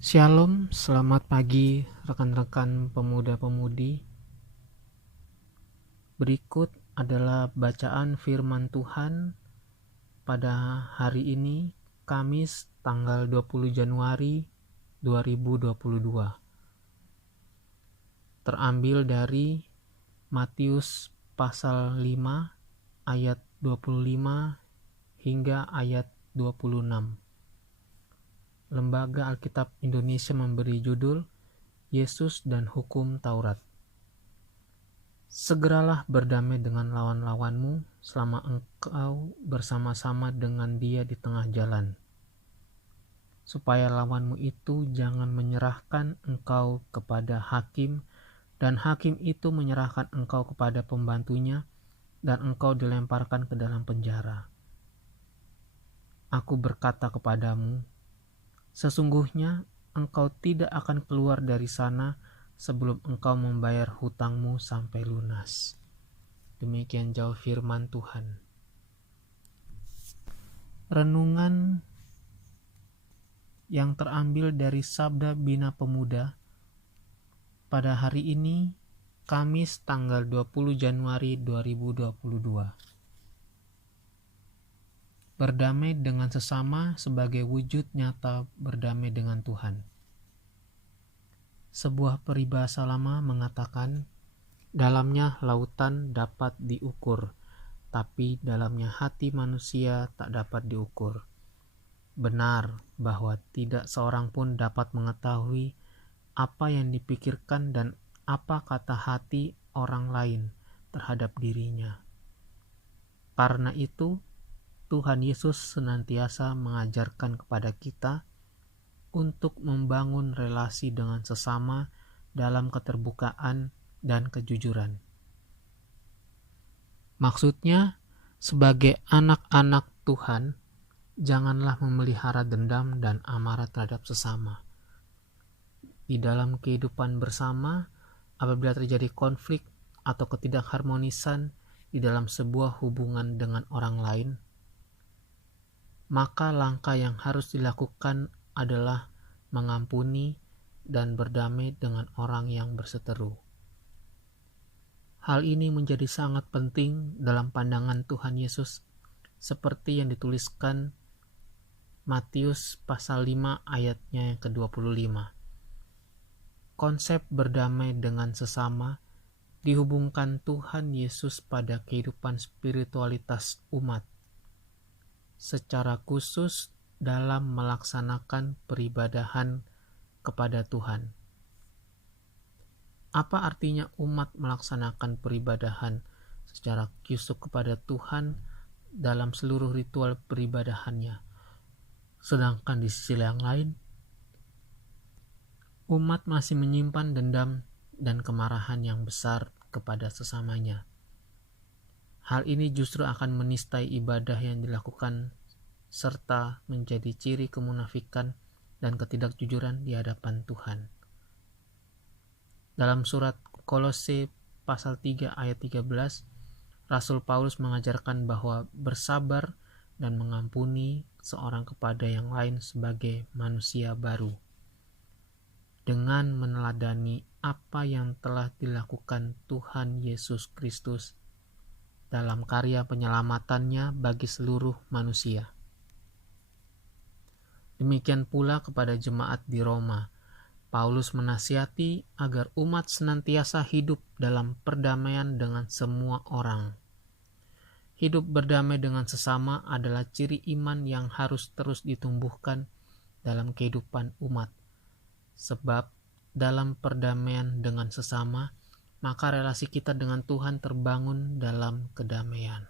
Shalom, selamat pagi rekan-rekan pemuda-pemudi. Berikut adalah bacaan firman Tuhan pada hari ini, Kamis tanggal 20 Januari 2022. Terambil dari Matius pasal 5 ayat 25 hingga ayat 26. Lembaga Alkitab Indonesia memberi judul Yesus dan Hukum Taurat. Segeralah berdamai dengan lawan-lawanmu selama engkau bersama-sama dengan dia di tengah jalan, supaya lawanmu itu jangan menyerahkan engkau kepada hakim, dan hakim itu menyerahkan engkau kepada pembantunya, dan engkau dilemparkan ke dalam penjara. Aku berkata kepadamu, sesungguhnya engkau tidak akan keluar dari sana sebelum engkau membayar hutangmu sampai lunas. Demikian jauh firman Tuhan. Renungan yang terambil dari Sabda Bina Pemuda pada hari ini, Kamis tanggal 20 Januari 2022. Berdamai dengan sesama sebagai wujud nyata berdamai dengan Tuhan. Sebuah peribahasa lama mengatakan, dalamnya lautan dapat diukur, tapi dalamnya hati manusia tak dapat diukur. Benar bahwa tidak seorang pun dapat mengetahui apa yang dipikirkan dan apa kata hati orang lain terhadap dirinya. Karena itu, Tuhan Yesus senantiasa mengajarkan kepada kita untuk membangun relasi dengan sesama dalam keterbukaan dan kejujuran. Maksudnya, sebagai anak-anak Tuhan, janganlah memelihara dendam dan amarah terhadap sesama. Di dalam kehidupan bersama, apabila terjadi konflik atau ketidakharmonisan di dalam sebuah hubungan dengan orang lain, maka langkah yang harus dilakukan adalah mengampuni dan berdamai dengan orang yang berseteru. Hal ini menjadi sangat penting dalam pandangan Tuhan Yesus, seperti yang dituliskan Matius pasal 5 ayatnya yang ke-25. Konsep berdamai dengan sesama dihubungkan Tuhan Yesus pada kehidupan spiritualitas umat, secara khusus dalam melaksanakan peribadahan kepada Tuhan. Apa artinya umat melaksanakan peribadahan secara khusus kepada Tuhan dalam seluruh ritual peribadahannya? Sedangkan di sisi yang lain, umat masih menyimpan dendam dan kemarahan yang besar kepada sesamanya. Hal ini justru akan menistai ibadah yang dilakukan serta menjadi ciri kemunafikan dan ketidakjujuran di hadapan Tuhan. Dalam surat Kolose pasal 3 ayat 13, Rasul Paulus mengajarkan bahwa bersabar dan mengampuni seorang kepada yang lain sebagai manusia baru, dengan meneladani apa yang telah dilakukan Tuhan Yesus Kristus dalam karya penyelamatannya bagi seluruh manusia. Demikian pula kepada jemaat di Roma, Paulus menasihati agar umat senantiasa hidup dalam perdamaian dengan semua orang. Hidup berdamai dengan sesama adalah ciri iman yang harus terus ditumbuhkan dalam kehidupan umat. Sebab dalam perdamaian dengan sesama, maka relasi kita dengan Tuhan terbangun dalam kedamaian.